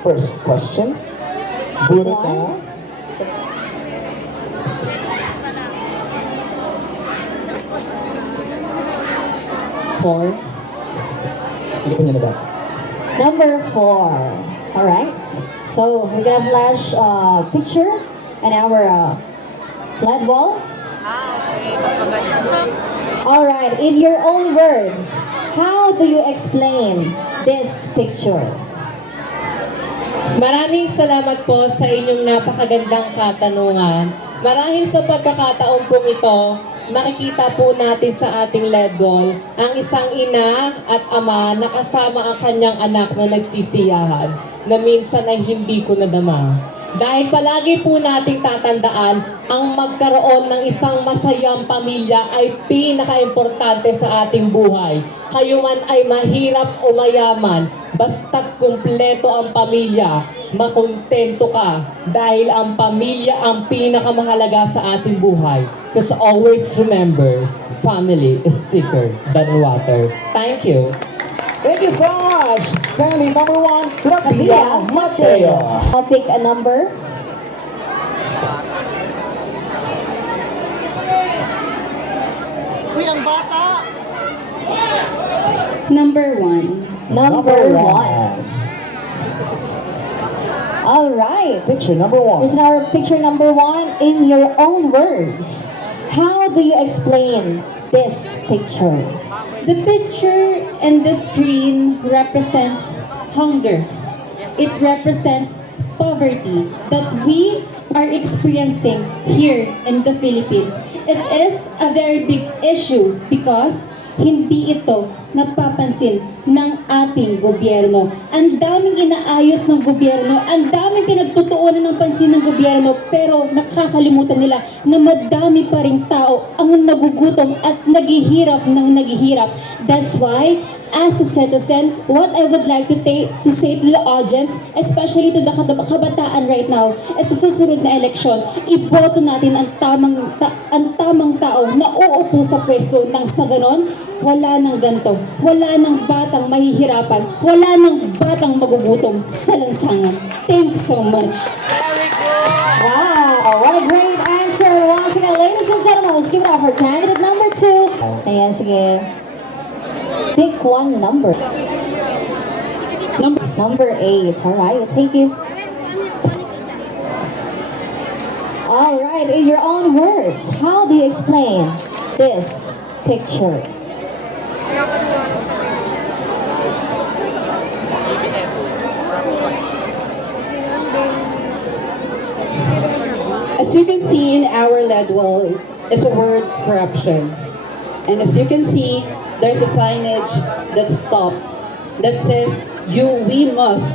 First question. Bunot na. Four. Hindi ko niya nabasa. Number 4. Alright. So, we're gonna flash picture and our blood wall. Okay. Mas maganda. Alright, in your own words, how do you explain this picture? Maraming salamat po sa inyong napakagandang katanungan. Marahil sa pagkakataon pong ito, makikita po natin sa ating LED wall ang isang ina at ama na kasama ang kanyang anak na nagsisiyahan na minsan ay hindi ko nadama. Dahil palagi po nating tatandaan, ang magkaroon ng isang masayang pamilya ay pinaka-importante sa ating buhay. Kayo man ay mahirap o mayaman, basta't kumpleto ang pamilya, makontento ka dahil ang pamilya ang pinakamahalaga sa ating buhay. Because always remember, family is thicker than water. Thank you. Thank you so much. Family number 1, Rabia Mateo. I'll pick a number. Uy, ang bata! Number 1. Number 1. Alright. Picture number 1. Here's our picture number 1 in your own words. How do you explain this picture? The picture and the screen represents hunger. It represents poverty that we are experiencing here in the Philippines. It is a very big issue because hindi ito napapansin ng ating gobyerno. Ang daming inaayos ng gobyerno, ang daming pinagtutuunan ng pansin ng gobyerno, pero nakakalimutan nila na madami pa ring tao ang nagugutom at naghihirap ng naghihirap. That's why, as a citizen, what I would like to say to the audience, especially to the kabataan right now, is sa susunod na eleksyon, iboto natin ang tamang tao na uupo sa pwesto nang sa ganon, wala nang ganto, wala nang batang mahihirapan, wala nang batang magugutom sa lansangan. Thanks so much. Wow, what a great answer. Once again, ladies and gentlemen, let's give it up for candidate number 2. Ayan, sige. Pick one number. Number 8. Alright, thank you. Alright, in your own words, how do you explain this picture? As you can see in our LED wall is a word corruption. And as you can see, there's a signage that's stop that says we must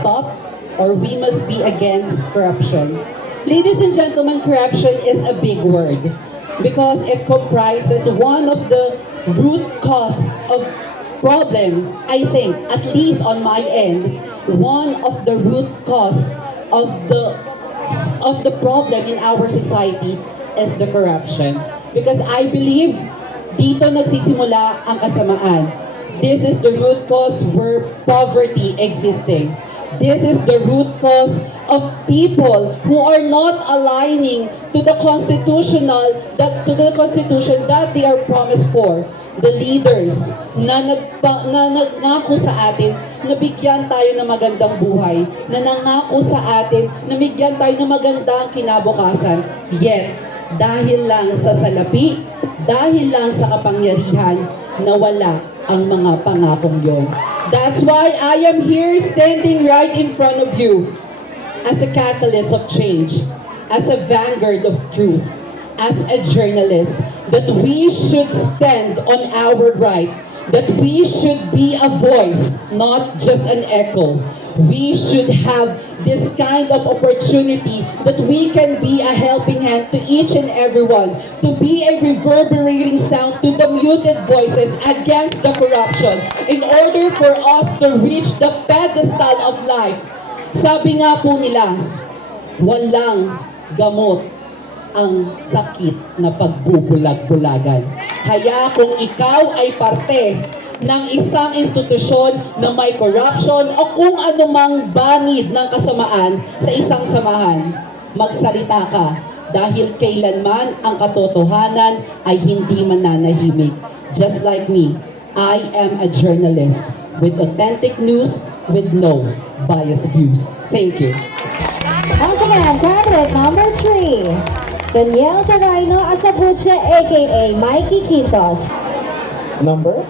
stop or we must be against corruption. Ladies and gentlemen, corruption is a big word because it comprises one of the root cause of problem, I think, at least on my end, one of the root cause of the problem in our society is the corruption. Because I believe dito nagsisimula ang kasamaan. This is the root cause where poverty existing. This is the root cause of people who are not aligning to the constitution that they are promised for. The leaders na nangako sa atin na bigyan tayo ng magandang buhay, na nangako sa atin na bigyan tayo ng magandang kinabukasan. Yet, dahil lang sa salapi, dahil lang sa kapangyarihan, nawala ang mga pangakong yon. That's why I am here standing right in front of you as a catalyst of change, as a vanguard of truth, as a journalist, that we should stand on our right, that we should be a voice, not just an echo. We should have this kind of opportunity that we can be a helping hand to each and everyone, to be a reverberating sound to the muted voices against the corruption, in order for us to reach the pedestal of life. Sabi nga po nila, walang gamot ang sakit na pagbubulag-bulagan. Kaya kung ikaw ay parte ng isang institusyon na may corruption o kung anumang banid ng kasamaan sa isang samahan. Magsalita ka dahil kailanman ang katotohanan ay hindi mananahimik. Just like me, I am a journalist with authentic news with no biased views. Thank you. Once again, candidate number 3, Daniel Carino Asabuche, aka Mikey Quintos. Number?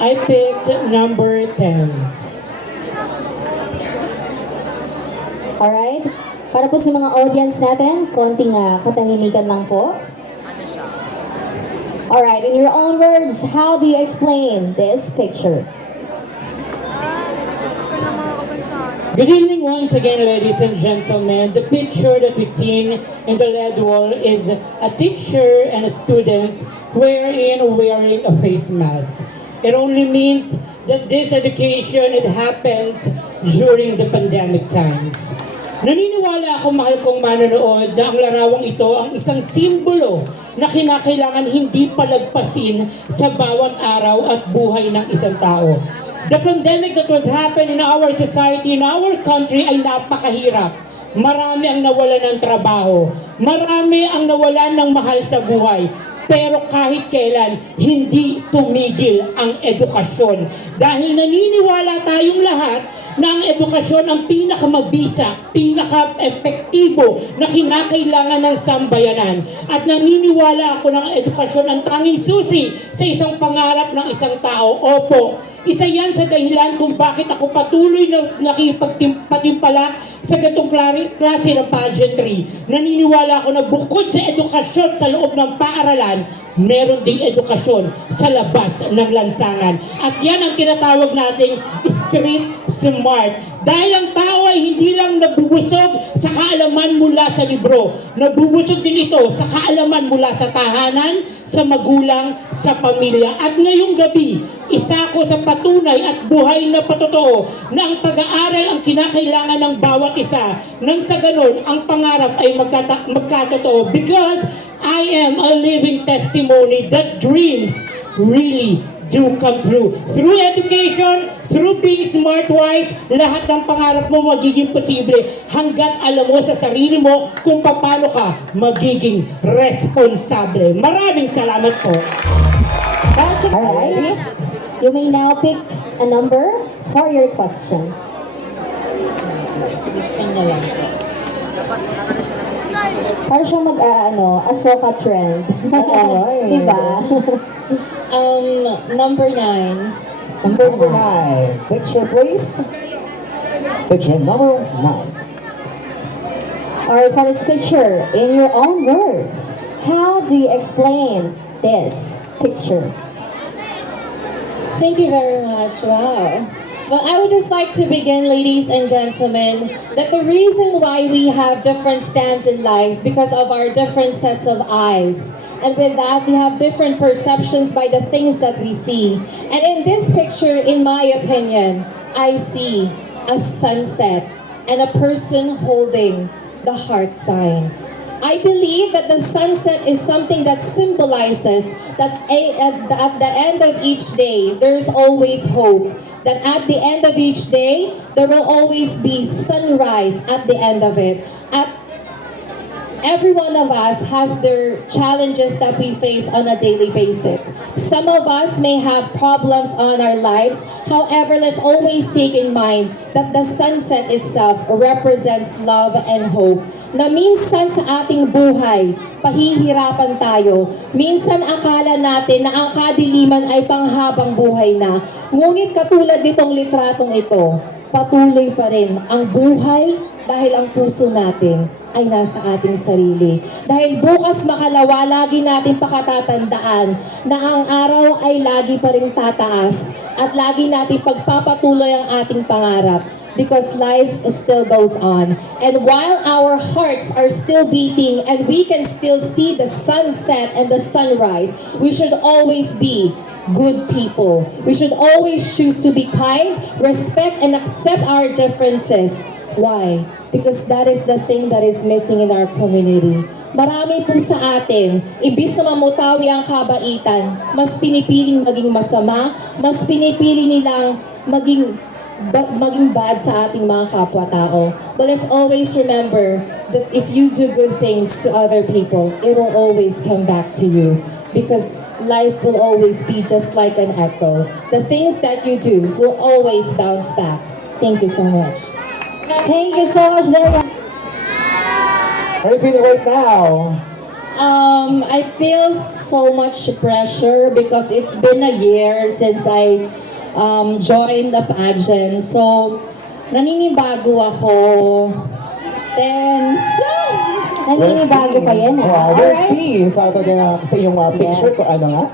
I picked number 10. Alright? Para po sa mga audience natin, konting katahimikan lang po. Alright, in your own words, how do you explain this picture? Good evening once again, ladies and gentlemen. The picture that we seen in the LED wall is a teacher and a student wearing a face mask. It only means that this education, it happens during the pandemic times. Naniniwala ako, mahal kong manonood, na ang larawang ito ang isang simbolo na kinakailangan hindi palagpasin sa bawat araw at buhay ng isang tao. The pandemic that was happening in our society, in our country ay napakahirap. Marami ang nawalan ng trabaho. Marami ang nawalan ng mahal sa buhay. Pero kahit kailan, hindi tumigil ang edukasyon. Dahil naniniwala tayong lahat na ang edukasyon ang pinakamabisa, pinaka-epektibo na kinakailangan ng sambayanan. At naniniwala ako ng edukasyon ang tanging susi sa isang pangarap ng isang tao. Opo, isa yan sa dahilan kung bakit ako patuloy na nakipagpatimpalak sa gatong klase ng pageantry. Naniniwala ako na bukod sa edukasyon sa loob ng paaralan, meron ding edukasyon sa labas ng lansangan. At yan ang tinatawag nating street smart. Dahil ang tao ay hindi lang nabubusog sa kaalaman mula sa libro. Nabubusog din ito sa kaalaman mula sa tahanan, sa magulang, sa pamilya. At ngayong gabi, isa ko sa patunay at buhay na patotoo na ang pag-aaral ang kinakailangan ng bawat isa. Nang sa ganun, ang pangarap ay magkatotoo. Because I am a living testimony that dreams really do come true. Through education, through being smart-wise, lahat ng pangarap mo magiging posible hanggat alam mo sa sarili mo kung paano ka magiging responsable. Maraming salamat po. Alright, you may now pick a number for your question. Para siyang Ahsoka trend. Alright. Diba? Number 9. Number Number 9. 9. Picture, please. Picture number 9. Alright, for this picture, in your own words, how do you explain this picture? Thank you very much. Wow. Well, I would just like to begin, ladies and gentlemen, that the reason why we have different stands in life because of our different sets of eyes. And with that, we have different perceptions by the things that we see. And in this picture, in my opinion, I see a sunset and a person holding the heart sign. I believe that the sunset is something that symbolizes that at the end of each day, there's always hope. That at the end of each day, there will always be sunrise at the end of it. Every one of us has their challenges that we face on a daily basis. Some of us may have problems on our lives. However, let's always take in mind that the sunset itself represents love and hope. Na minsan sa ating buhay, pahihirapan tayo. Minsan akala natin na ang kadiliman ay panghabang buhay na. Ngunit katulad nitong litratong ito, patuloy pa rin ang buhay dahil ang puso natin ay nasa ating sarili. Dahil bukas makalawa, lagi natin pakatatandaan na ang araw ay lagi pa rin tataas at lagi natin pagpapatuloy ang ating pangarap because life still goes on. And while our hearts are still beating and we can still see the sunset and the sunrise, we should always be good people. We should always choose to be kind, respect, and accept our differences. Why? Because that is the thing that is missing in our community. Marami po sa atin, imbis na mamutawi ang kabaitan, mas pinipiling maging masama, mas pinipili nilang maging bad sa ating mga kapwa-tao. But let's always remember that if you do good things to other people, it will always come back to you. Because life will always be just like an echo. The things that you do will always bounce back. Thank you so much. Thank you so much, Daria. How are you feeling right now? I feel so much pressure because it's been a year since I joined the pageant. So, naninibago ako. Tense. Naninibago pa yan, ah. We'll Alright. see. So, ito din sa iyong picture Yes. ko ano nga.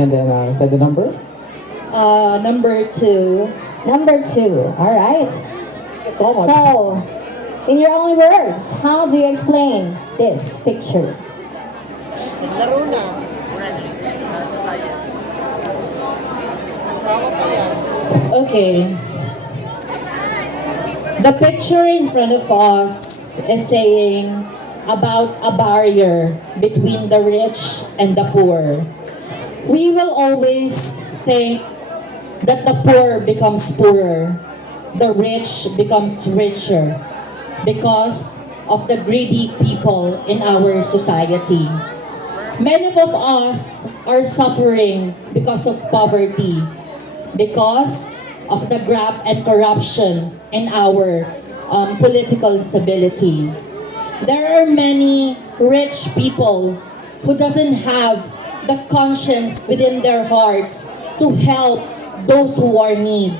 And then, say the number. Number 2. Number 2. All right. Thank you so much. So, in your own words, how do you explain this picture? Okay. The picture in front of us is saying about a barrier between the rich and the poor. We will always think that the poor becomes poorer, the rich becomes richer because of the greedy people in our society. Many of us are suffering because of poverty, because of the graft and corruption in our political stability. There are many rich people who doesn't have the conscience within their hearts to help those who are in need.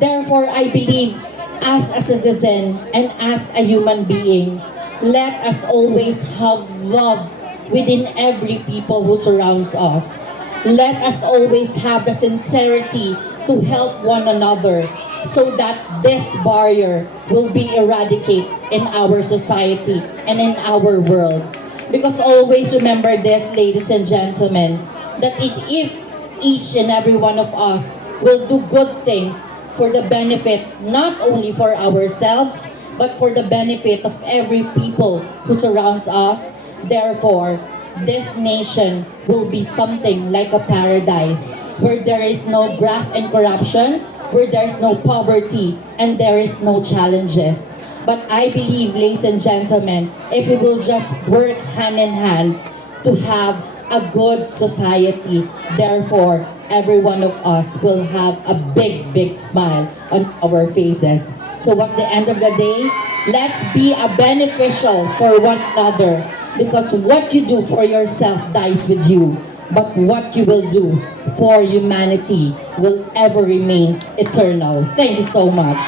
Therefore, I believe as a citizen and as a human being, let us always have love within every people who surrounds us. Let us always have the sincerity to help one another so that this barrier will be eradicated in our society and in our world. Because always remember this, ladies and gentlemen, that if each and every one of us will do good things for the benefit not only for ourselves, but for the benefit of every people who surrounds us, therefore, this nation will be something like a paradise where there is no graft and corruption, where there is no poverty, and there is no challenges. But I believe, ladies and gentlemen, if we will just work hand in hand to have a good society, therefore, every one of us will have a big, big smile on our faces. So at the end of the day, let's be a beneficial for one another, because what you do for yourself dies with you, but what you will do for humanity will ever remain eternal. Thank you so much.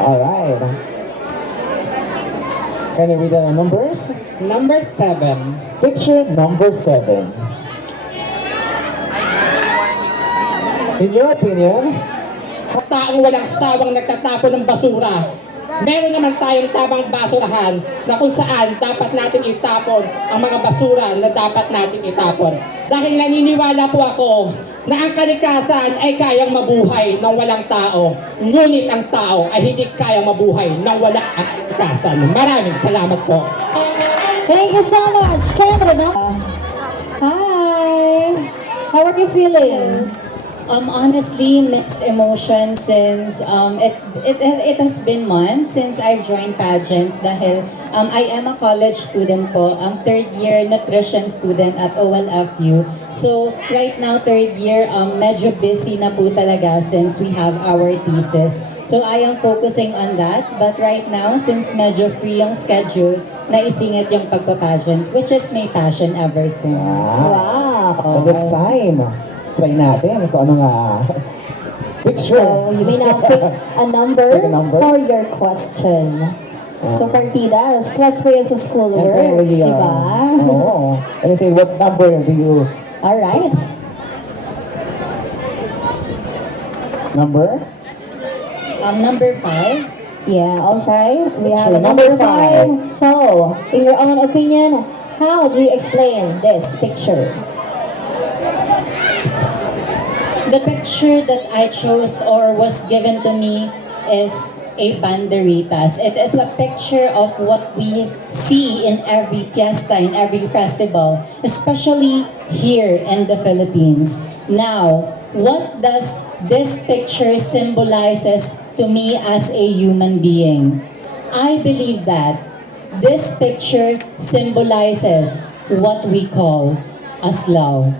All right. Can you read the numbers? Number 7. Picture number 7. In your opinion, Taong walang sawang nagtatapon ng basura. Meron naman tayong tamang basurahan na kung saan dapat natin itapon ang mga basura na dapat natin itapon. Dahil naniniwala po ako na ang kalikasan ay kayang mabuhay ng walang tao. Ngunit ang tao ay hindi kayang mabuhay ng walang kalikasan. Maraming salamat po. Thank you so much, Kendra. Hi. How are you feeling? Honestly, mixed emotions since it has been months since I've joined pageants dahil I am a college student po, third year nutrition student at OLFU. So right now, third year, medyo busy na po talaga since we have our thesis. So I am focusing on that, but right now, since medyo free yung schedule, naisingit yung pagpa-pageant, which is my passion ever since. Wow. so this time, try natin kung ano nga picture. So, you may now pick a number, Pick a number. for your question. So, partida, stress po yun sa school And works, really, di ba? Oo. And you say, what number do you... Alright. Number? Number 5. Yeah, okay. We have Picture number number 5. So, in your own opinion, how do you explain this picture? The picture that I chose or was given to me is a banderitas. It is a picture of what we see in every fiesta, in every festival, especially here in the Philippines. Now, what does this picture symbolizes to me as a human being? I believe that this picture symbolizes what we call as love.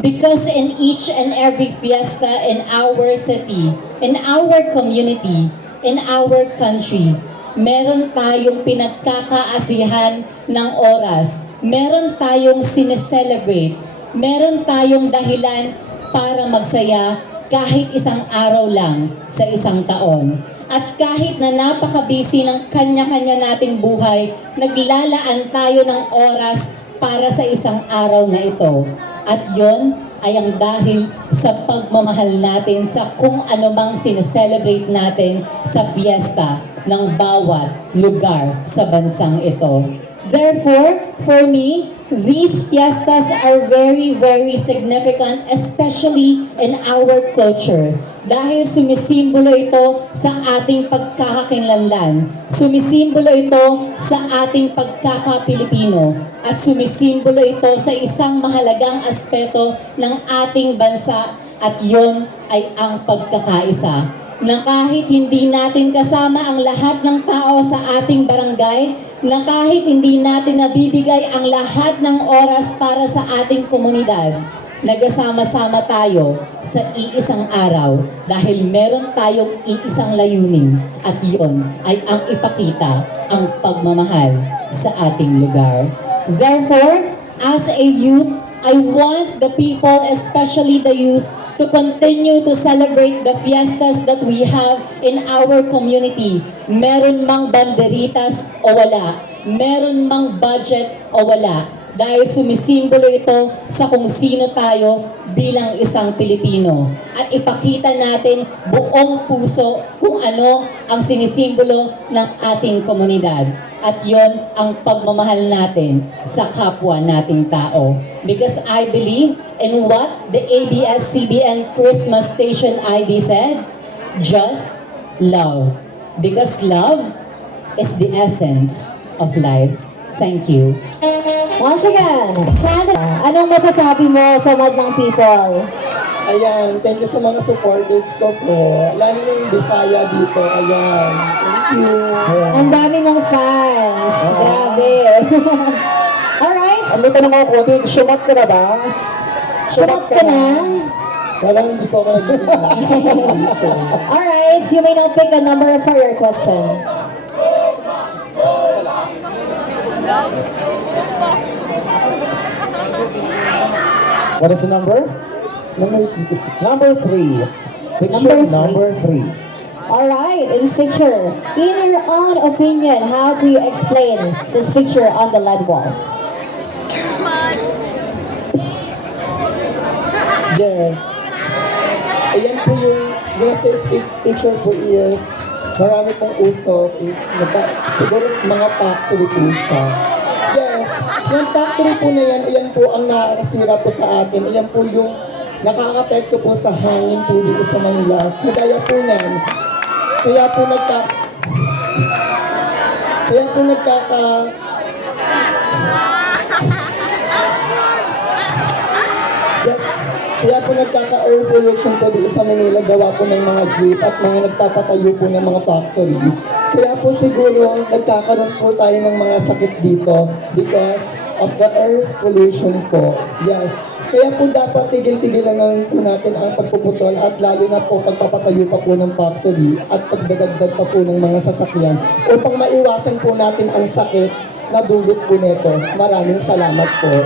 Because in each and every fiesta in our city, in our community, in our country, meron tayong pinagkakaasihan ng oras, meron tayong sineselebrate, meron tayong dahilan para magsaya kahit isang araw lang sa isang taon. At kahit na napaka-busy ng kanya-kanya nating buhay, naglalaan tayo ng oras para sa isang araw na ito. At yon ay ang dahil sa pagmamahal natin sa kung ano mang sineselebrate natin sa fiesta ng bawat lugar sa bansang ito. Therefore, for me, these fiestas are very, very significant, especially in our culture. Dahil sumisimbolo ito sa ating pagkakakinlanlan, sumisimbolo ito sa ating pagkakapilipino, at sumisimbolo ito sa isang mahalagang aspeto ng ating bansa, at yon ay ang pagkakaisa. Na kahit hindi natin kasama ang lahat ng tao sa ating barangay, na kahit hindi natin nabibigay ang lahat ng oras para sa ating komunidad, nagsama-sama tayo sa iisang araw dahil meron tayong iisang layunin, at iyon ay ang ipakita ang pagmamahal sa ating lugar. Therefore, as a youth, I want the people, especially the youth, to continue to celebrate the fiestas that we have in our community. Meron mang banderitas o wala, meron mang budget o wala, dahil sumisimbolo ito sa kung sino tayo bilang isang Pilipino. At ipakita natin buong puso kung ano ang sinisimbolo ng ating komunidad. At yon ang pagmamahal natin sa kapwa nating tao. Because I believe in what the ABS-CBN Christmas Station ID said, just love. Because love is the essence of life. Thank you. Once again, Candice, anong masasabi mo sa madlang people? Ayan, thank you sa mga supporters ko po. Lalo na yung Bisaya dito. Ayan, thank you. Ang dami mong fans. Grabe. Alright. May tanong ako, Kodik, sumat ka na ba? Sumat ka na? Wala, hindi po ako nag-ibig. Alright, you may now pick a number for your question. What is the number? Number 3. Picture Number three. number 3. Alright, in this picture, in your own opinion, how do you explain this picture on the LED wall? Yes. Ayan po yung sa picture po is marami pong usok, is siguro mga factory po siya. Yes, yung factory po na yan, ayan po ang nakakasira po sa atin. Ayan po yung nakaka-apekto po sa hangin po dito sa Manila. Kaya po nan, kaya po nagkaka-air pollution po dito sa Manila, gawa po ng mga jeep at mga nagpapatayo po ng mga factory. Kaya po siguro nagkakaroon po tayo ng mga sakit dito because of the air pollution po. Yes. Kaya po dapat tigil-tigilan na po natin ang pagpuputol at lalo na po pagpapatayo pa po ng factory at pagdadagdag pa po ng mga sasakyan upang maiwasan po natin ang sakit na dulot po nito. Maraming salamat po.